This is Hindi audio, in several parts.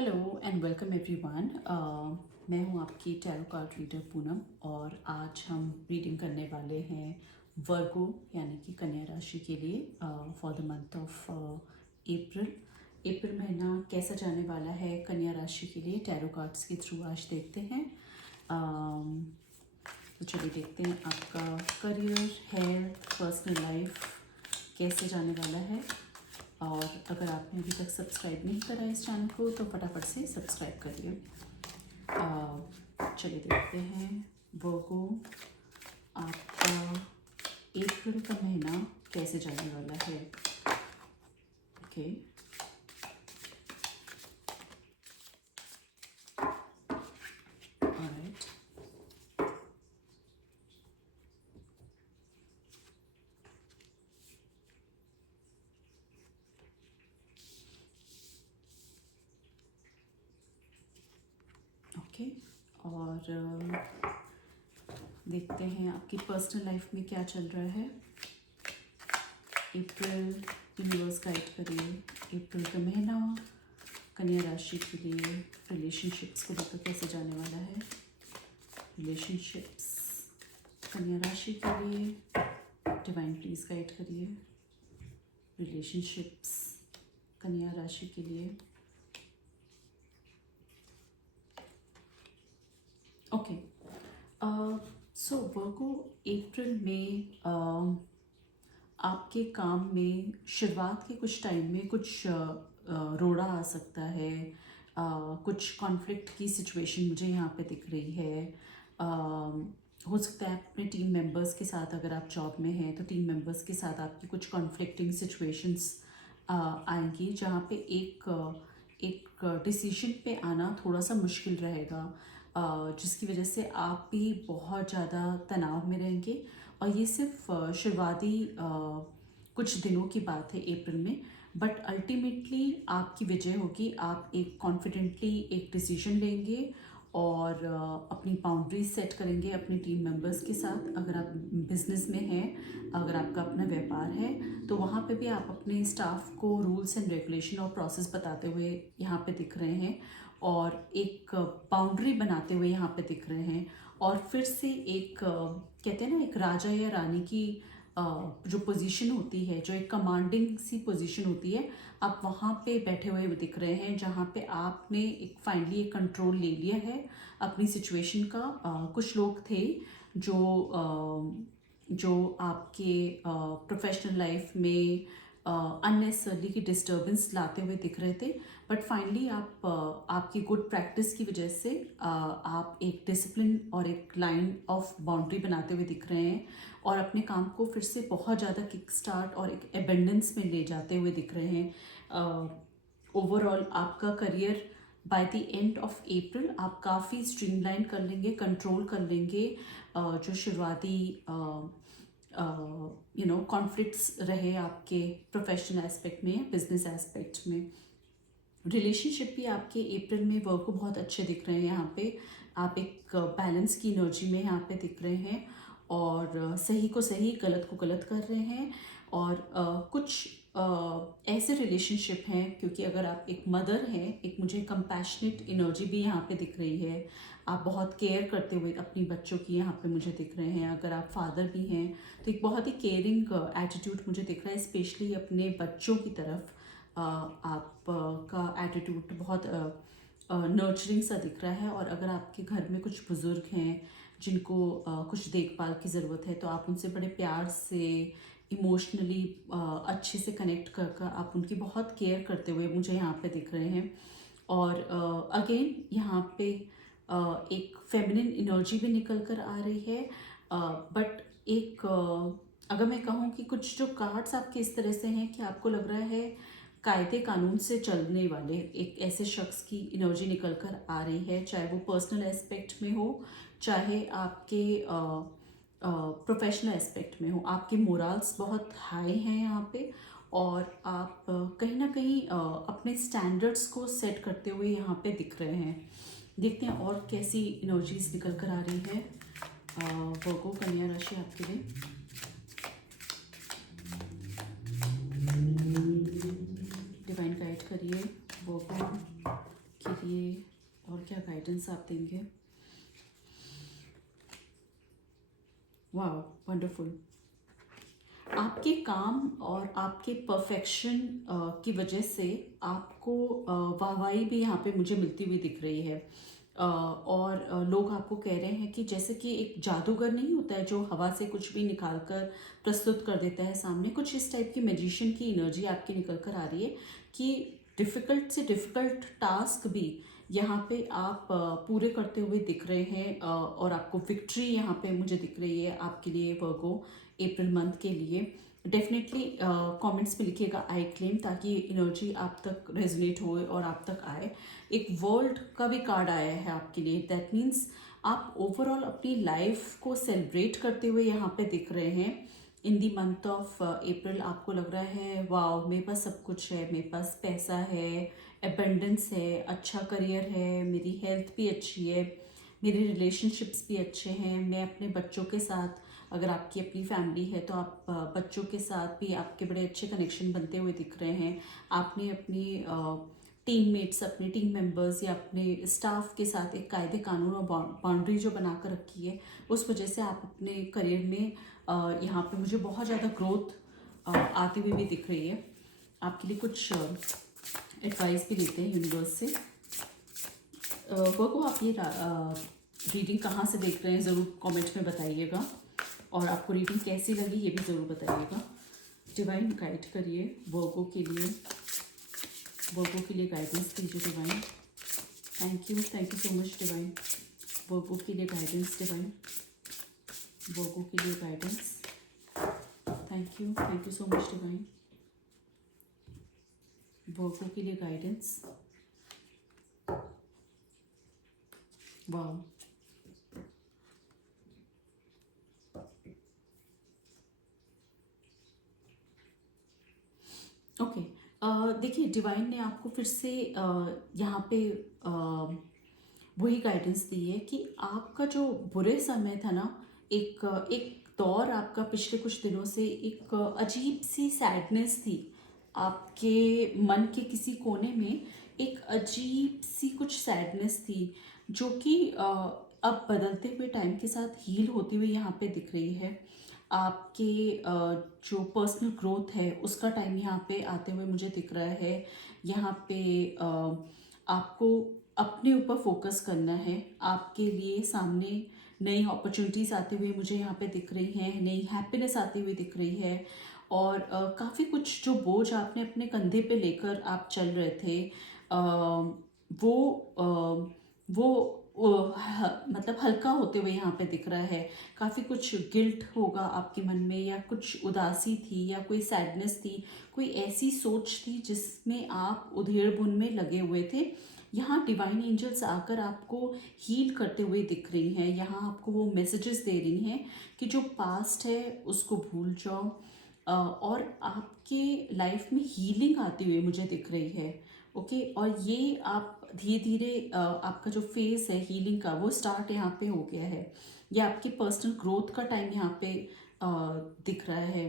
Hello and welcome everyone. मैं हूं आपकी टैरो कार्ड रीडर पूनम और आज हम रीडिंग करने वाले हैं वर्गो यानी कि कन्या राशि के लिए for the month of April. अप्रैल महीना कैसा जाने वाला है कन्या राशि के लिए टैरो कार्ड्स के थ्रू आज देखते हैं। तो चलिए देखते हैं आपका करियर, हेल्थ, पर्सनल लाइफ कैसे जाने वाला है। और अगर आपने अभी तक सब्सक्राइब नहीं करा है इस चैनल को तो फटाफट से सब्सक्राइब करिए। चलिए देखते हैं वर्गो आपका अप्रैल का महीना कैसे जाने वाला है। Okay, alright. ओके, और देखते हैं आपकी पर्सनल लाइफ में क्या चल रहा है। अप्रैल यूनिवर्स गाइड करिए अप्रैल का महीना कन्या राशि के लिए रिलेशनशिप्स को लेकर कैसे जाने वाला है। रिलेशनशिप्स कन्या राशि के लिए डिवाइन प्लीज गाइड करिए। रिलेशनशिप्स कन्या राशि के लिए। ओके, सो वर्गो अप्रैल में आपके काम में शुरुआत के कुछ टाइम में कुछ रोड़ा आ सकता है। कुछ कॉन्फ्लिक्ट की सिचुएशन मुझे यहाँ पे दिख रही है। हो सकता है अपने टीम मेंबर्स के साथ, अगर आप जॉब में हैं तो टीम मेंबर्स के साथ आपकी कुछ कॉन्फ्लिक्टिंग सिचुएशंस आएंगी जहाँ पे एक डिसीजन पे आना थोड़ा सा मुश्किल रहेगा, जिसकी वजह से आप भी बहुत ज़्यादा तनाव में रहेंगे। और ये सिर्फ शुरुआती कुछ दिनों की बात है अप्रैल में, बट अल्टीमेटली आपकी विजय होगी। आप एक कॉन्फिडेंटली एक डिसीजन लेंगे और अपनी बाउंड्रीज सेट करेंगे अपनी टीम मेंबर्स के साथ। अगर आप बिजनेस में हैं, अगर आपका अपना व्यापार है तो वहाँ पे भी आप अपने स्टाफ को रूल्स एंड रेगुलेशन और प्रोसेस बताते हुए यहाँ पे दिख रहे हैं और एक बाउंड्री बनाते हुए यहाँ पे दिख रहे हैं। और फिर से एक कहते हैं ना, एक राजा या रानी की जो पोजीशन होती है, जो एक कमांडिंग सी पोजीशन होती है, आप वहाँ पे बैठे हुए दिख रहे हैं जहाँ पे आपने एक फाइनली एक कंट्रोल ले लिया है अपनी सिचुएशन का। कुछ लोग थे जो आपके प्रोफेशनल लाइफ में अननेसेसरली की डिस्टर्बेंस लाते हुए दिख रहे थे, बट फाइनली आपकी गुड प्रैक्टिस की वजह से आप एक डिसिप्लिन और एक लाइन ऑफ बाउंड्री बनाते हुए दिख रहे हैं और अपने काम को फिर से बहुत ज़्यादा किक स्टार्ट और एक एबेंडेंस में ले जाते हुए दिख रहे हैं। ओवरऑल आपका career by the end of April आप काफ़ी स्ट्रीमलाइन कर लेंगे, कंट्रोल कर लेंगे। जो शुरुआती कॉन्फ्लिक्ट्स रहे आपके प्रोफेशनल एस्पेक्ट में, बिजनेस एस्पेक्ट में। रिलेशनशिप भी आपके अप्रैल में वर्क को बहुत अच्छे दिख रहे हैं। यहाँ पे आप एक बैलेंस की एनर्जी में यहाँ पे दिख रहे हैं और सही को सही, गलत को गलत कर रहे हैं। और कुछ ऐसे रिलेशनशिप हैं, क्योंकि अगर आप एक मदर हैं, एक मुझे कंपैशनेट एनर्जी भी यहाँ पे दिख रही है। आप बहुत केयर करते हुए अपनी बच्चों की यहाँ पे मुझे दिख रहे हैं। अगर आप फादर भी हैं तो एक बहुत ही केयरिंग एटीट्यूड मुझे दिख रहा है, स्पेशली अपने बच्चों की तरफ। आपका एटीट्यूड बहुत नर्चरिंग सा दिख रहा है। और अगर आपके घर में कुछ बुज़ुर्ग हैं जिनको कुछ देखभाल की ज़रूरत है तो आप उनसे बड़े प्यार से, इमोशनली अच्छे से कनेक्ट कर आप उनकी बहुत केयर करते हुए मुझे यहाँ पे दिख रहे हैं। और अगेन यहाँ पे एक फेमिनिन एनर्जी भी निकल कर आ रही है। बट एक अगर मैं कहूँ कि कुछ जो कार्ड्स आपके इस तरह से हैं कि आपको लग रहा है कायदे कानून से चलने वाले एक ऐसे शख्स की एनर्जी निकल कर आ रही है, चाहे वो पर्सनल एस्पेक्ट में हो, चाहे आपके प्रोफेशनल एस्पेक्ट में हो। आपके मोरल्स बहुत हाई हैं यहाँ पे और आप कहीं ना कहीं अपने स्टैंडर्ड्स को सेट करते हुए यहाँ पे दिख रहे हैं। देखते हैं और कैसी एनर्जीज निकल कर आ रही है वर्गो कन्या राशि आपके लिए। डिवाइन गाइड करिए वर्गो के लिए और क्या गाइडेंस आप देंगे? वाह, वंडरफुल। आपके काम और आपके परफेक्शन की वजह से आपको वाहवाही भी यहाँ पे मुझे मिलती हुई दिख रही है। और लोग आपको कह रहे हैं कि जैसे कि एक जादूगर नहीं होता है जो हवा से कुछ भी निकाल कर प्रस्तुत कर देता है सामने, कुछ इस टाइप की मैजिशियन की एनर्जी आपकी निकल कर आ रही है कि डिफ़िकल्ट से डिफ़िकल्ट टास्क भी यहाँ पे आप पूरे करते हुए दिख रहे हैं, और आपको विक्ट्री यहाँ पे मुझे दिख रही है आपके लिए वर्गो, अप्रैल मंथ के लिए। डेफिनेटली कमेंट्स में लिखिएगा आई क्लेम, ताकि एनर्जी आप तक रेजोनेट होए और आप तक आए। एक वर्ल्ड का भी कार्ड आया है आपके लिए, दैट मीन्स आप ओवरऑल अपनी लाइफ को सेलिब्रेट करते हुए यहाँ पे दिख रहे हैं। इन दी मंथ ऑफ अप्रैल आपको लग रहा है वाओ, मेरे पास सब कुछ है, मेरे पास पैसा है, एबंडेंस है, अच्छा करियर है, मेरी हेल्थ भी अच्छी है, मेरे रिलेशनशिप्स भी अच्छे हैं, मैं अपने बच्चों के साथ, अगर आपकी अपनी फैमिली है तो आप बच्चों के साथ भी आपके बड़े अच्छे कनेक्शन बनते हुए दिख रहे हैं। आपने अपनी टीममेट्स, अपने टीम मेंबर्स या अपने स्टाफ के साथ एक कायदे कानून और बाउंड्री जो बना कर रखी है, उस वजह से आप अपने करियर में यहाँ पे मुझे बहुत ज़्यादा ग्रोथ आती हुई भी दिख रही है। आपके लिए कुछ एडवाइस भी लेते हैं यूनिवर्स से। वो आप ये रीडिंग कहाँ से देख रहे हैं ज़रूर कमेंट में बताइएगा, और आपको रीडिंग कैसी लगी ये भी ज़रूर बताइएगा। डिवाइन गाइड करिए वर्गो के लिए, वर्गो के लिए गाइडेंस दीजिए divine. Thank you so much divine. Virgo के लिए गाइडेंस डिवाइन, वर्गो के लिए guidance. Thank you so much divine. Virgo के लिए गाइडेंस। वाह, ओके। देखिए डिवाइन ने आपको फिर से यहाँ पे वही गाइडेंस दी है कि आपका जो बुरे समय था ना, एक एक दौर आपका पिछले कुछ दिनों से एक अजीब सी सैडनेस थी आपके मन के किसी कोने में, एक अजीब सी कुछ सैडनेस थी जो कि अब बदलते हुए टाइम के साथ हील होती हुई यहाँ पे दिख रही है। आपके जो पर्सनल ग्रोथ है उसका टाइम यहाँ पे आते हुए मुझे दिख रहा है। यहाँ पे आपको अपने ऊपर फोकस करना है, आपके लिए सामने नई अपॉर्चुनिटीज़ आते हुए मुझे यहाँ पे दिख रही हैं, नई हैप्पीनेस आती हुई दिख रही है। और काफ़ी कुछ जो बोझ आपने अपने कंधे पे लेकर आप चल रहे थे, वो मतलब हल्का होते हुए यहाँ पे दिख रहा है। काफ़ी कुछ गिल्ट होगा आपके मन में, या कुछ उदासी थी, या कोई सैडनेस थी, कोई ऐसी सोच थी जिसमें आप उधेड़ बुन में लगे हुए थे। यहाँ डिवाइन एंजल्स आकर आपको हील करते हुए दिख रही हैं। यहाँ आपको वो मैसेजेस दे रही हैं कि जो पास्ट है उसको भूल जाओ, और आपके लाइफ में हीलिंग आती हुई मुझे दिख रही है। ओके, और ये आप धीरे धीरे आपका जो फेस है हीलिंग का वो स्टार्ट यहाँ पे हो गया है। ये आपके पर्सनल ग्रोथ का टाइम यहाँ पे अ, दिख रहा है।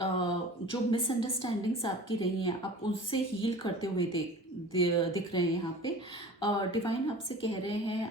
जो मिसअंडरस्टैंडिंग्स आपकी रही हैं आप उससे हील करते हुए दिख रहे हैं यहाँ पे। डिवाइन आपसे कह रहे हैं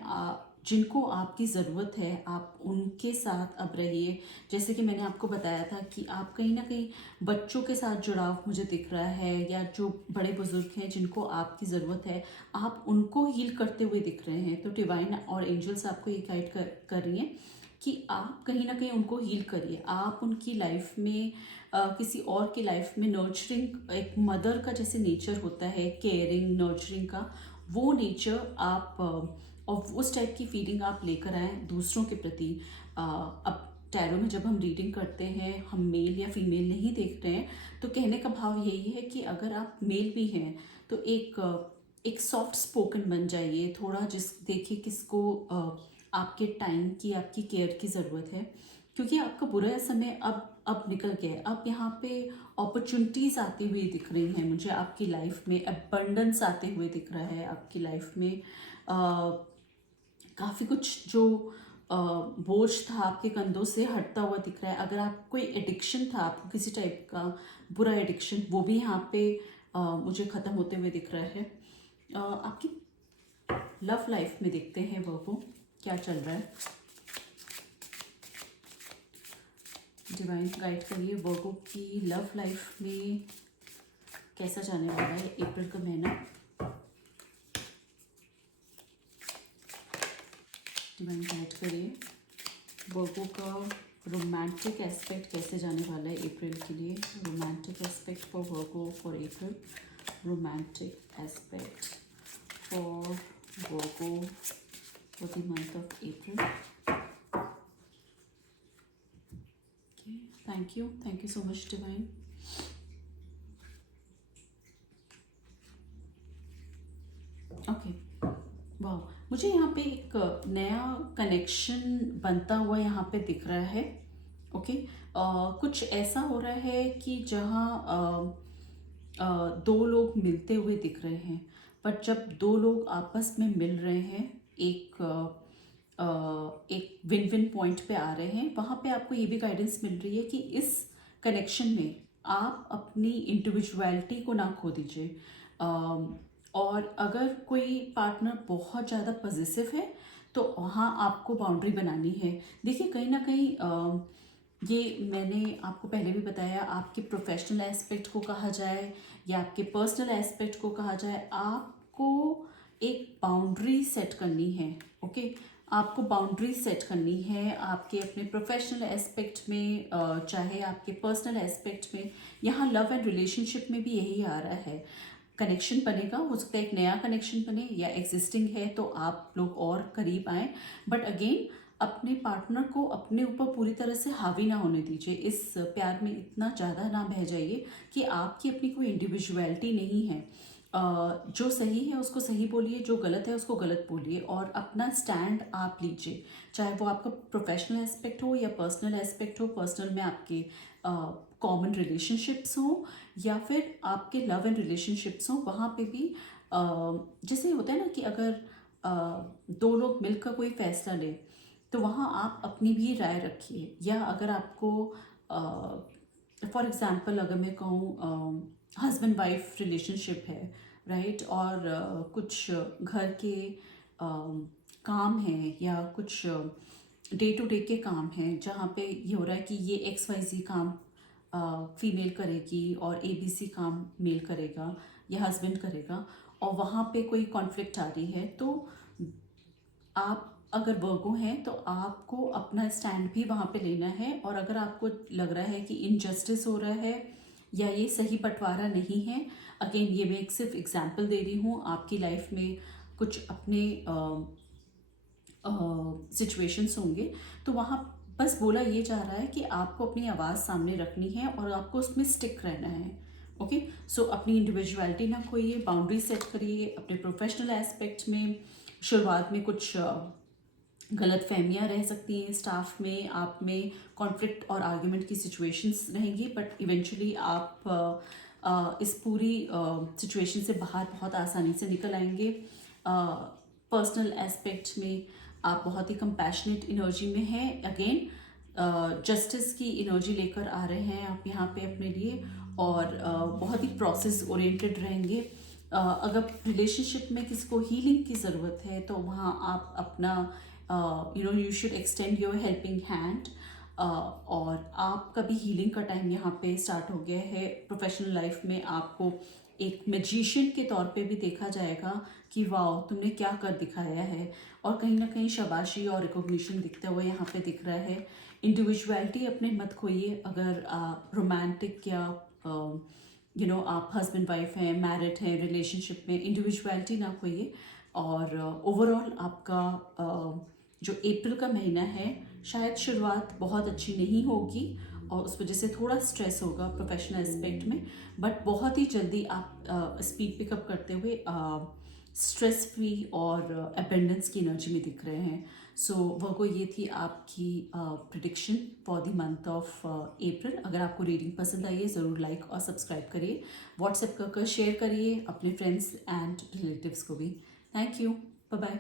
जिनको आपकी ज़रूरत है आप उनके साथ अब रहिए। जैसे कि मैंने आपको बताया था कि आप कहीं ना कहीं बच्चों के साथ जुड़ाव मुझे दिख रहा है, या जो बड़े बुजुर्ग हैं जिनको आपकी ज़रूरत है आप उनको हील करते हुए दिख रहे हैं। तो डिवाइन और एंजल्स आपको ये गाइड कर रही हैं कि आप कहीं ना कहीं उनको हील करिए। आप उनकी लाइफ में किसी और की लाइफ में नर्चरिंग, एक मदर का जैसे नेचर होता है केयरिंग नर्चरिंग का, वो नेचर आप और उस टाइप की फीलिंग आप लेकर आए दूसरों के प्रति। अब टैरो में जब हम रीडिंग करते हैं हम मेल या फीमेल नहीं देख रहे हैं, तो कहने का भाव यही है कि अगर आप मेल भी हैं तो एक सॉफ्ट स्पोकन बन जाइए थोड़ा, जिस देखिए किसको आपके टाइम की, आपकी केयर की ज़रूरत है, क्योंकि आपका बुरा समय अब निकल गया है। अब यहाँ पे अपॉर्चुनिटीज़ आती हुई दिख रही हैं मुझे आपकी लाइफ में, अबंडेंस आते हुए दिख रहा है आपकी लाइफ में। काफ़ी कुछ जो बोझ था आपके कंधों से हटता हुआ दिख रहा है। अगर आप कोई एडिक्शन था, आपको किसी टाइप का बुरा एडिक्शन, वो भी यहाँ पे मुझे ख़त्म होते हुए दिख रहा है। आपकी लव लाइफ में देखते हैं वर्गो क्या चल रहा है। डिवाइन गाइड करिए वर्गो की लव लाइफ में कैसा जाने वाला है अप्रैल का महीना। डिवाइन गाइड करिए वर्गो का रोमांटिक एस्पेक्ट कैसे जाने वाला है अप्रैल के लिए। Romantic aspect for Virgo for April. Romantic aspect for Virgo for the month of April. Thank you so much divine. Okay वाह, मुझे यहाँ पे एक नया कनेक्शन बनता हुआ यहाँ पे दिख रहा है। ओके कुछ ऐसा हो रहा है कि जहाँ दो लोग मिलते हुए दिख रहे हैं, बट जब दो लोग आपस में मिल रहे हैं एक विन विन पॉइंट पे आ रहे हैं, वहाँ पे आपको ये भी गाइडेंस मिल रही है कि इस कनेक्शन में आप अपनी इंडिविजुअलिटी को ना खो दीजिए। और अगर कोई पार्टनर बहुत ज़्यादा पॉजिटिव है तो वहाँ आपको बाउंड्री बनानी है। देखिए कहीं ना कहीं ये मैंने आपको पहले भी बताया, आपके प्रोफेशनल एस्पेक्ट को कहा जाए या आपके पर्सनल एस्पेक्ट को कहा जाए, आपको एक बाउंड्री सेट करनी है। ओके आपको बाउंड्री सेट करनी है आपके अपने प्रोफेशनल एस्पेक्ट में, चाहे आपके पर्सनल एस्पेक्ट में। यहाँ लव एंड रिलेशनशिप में भी यही आ रहा है। कनेक्शन बनेगा, हो सकता है एक नया कनेक्शन बने या एग्जिस्टिंग है तो आप लोग और करीब आए, बट अगेन अपने पार्टनर को अपने ऊपर पूरी तरह से हावी ना होने दीजिए। इस प्यार में इतना ज़्यादा ना बह जाइए कि आपकी अपनी कोई इंडिविजुअलिटी नहीं है। जो सही है उसको सही बोलिए, जो गलत है उसको गलत बोलिए, और अपना स्टैंड आप लीजिए, चाहे वो आपका प्रोफेशनल एस्पेक्ट हो या पर्सनल एस्पेक्ट हो। पर्सनल में आपके कॉमन रिलेशनशिप्स हो या फिर आपके लव एंड रिलेशनशिप्स हो, वहाँ पे भी जैसे होता है ना कि अगर दो लोग मिलकर कोई फैसला ले तो वहाँ आप अपनी भी राय रखिए। या अगर आपको फॉर एग्ज़ाम्पल अगर मैं कहूँ हस्बैंड वाइफ रिलेशनशिप है राइट, और कुछ घर के काम हैं या कुछ डे टू डे के काम हैं जहाँ पे ये हो रहा है कि ये XYZ काम फीमेल करेगी और ABC काम मेल करेगा या हस्बैंड करेगा, और वहाँ पे कोई कॉन्फ्लिक्ट आ रही है, तो आप अगर वर्गो हैं तो आपको अपना स्टैंड भी वहाँ पे लेना है। और अगर आपको लग रहा है कि इनजस्टिस हो रहा है या ये सही बंटवारा नहीं है, अगेन ये मैं एक सिर्फ एग्जांपल दे रही हूँ, आपकी लाइफ में कुछ अपने सिचुएशंस होंगे, तो वहाँ बस बोला ये जा रहा है कि आपको अपनी आवाज़ सामने रखनी है और आपको उसमें स्टिक रहना है। ओके सो अपनी इंडिविजुअलिटी ना खोइए, बाउंड्री सेट करिए अपने प्रोफेशनल एस्पेक्ट में। शुरुआत में कुछ गलत फहमियाँ रह सकती हैं स्टाफ में, आप में कॉन्फ्लिक्ट और आर्ग्यूमेंट की सिचुएशंस रहेंगी, बट इवेंचुअली आप इस पूरी सिचुएशन से बाहर बहुत आसानी से निकल आएंगे। पर्सनल एस्पेक्ट में आप बहुत ही कंपैशनेट एनर्जी में हैं, अगेन जस्टिस की एनर्जी लेकर आ रहे हैं आप यहाँ पे अपने लिए, और बहुत ही प्रोसेस ओरिएंटेड रहेंगे। अगर रिलेशनशिप में किसी को हीलिंग की ज़रूरत है तो वहाँ आप अपना you should extend your helping hand, और आपका भी हीलिंग का टाइम यहाँ पे स्टार्ट हो गया है। प्रोफेशनल लाइफ में आपको एक मैजिशियन के तौर पे भी देखा जाएगा कि वाह तुमने क्या कर दिखाया है, और कहीं ना कहीं शाबाशी और रिकॉग्निशन दिखता हुआ यहाँ पे दिख रहा है। इंडिविजुअलिटी अपने मत खोइए, अगर रोमांटिक या आप हस्बैंड वाइफ हैं, मैरिड हैं, रिलेशनशिप में, इंडिविजुअलिटी ना खोइए। और ओवरऑल आपका जो अप्रैल का महीना है शायद शुरुआत बहुत अच्छी नहीं होगी और उस वजह से थोड़ा स्ट्रेस होगा प्रोफेशनल एस्पेक्ट में, बट बहुत ही जल्दी आप स्पीड पिकअप करते हुए स्ट्रेस फ्री और अबेंडेंस की एनर्जी में दिख रहे हैं। सो वर्गो ये थी आपकी prediction for the month of अप्रैल। अगर आपको रीडिंग पसंद आई है ज़रूर लाइक और सब्सक्राइब करिए, व्हाट्सएप कर शेयर करिए अपने फ्रेंड्स एंड रिलेटिव्स को भी। Thank you, bye bye.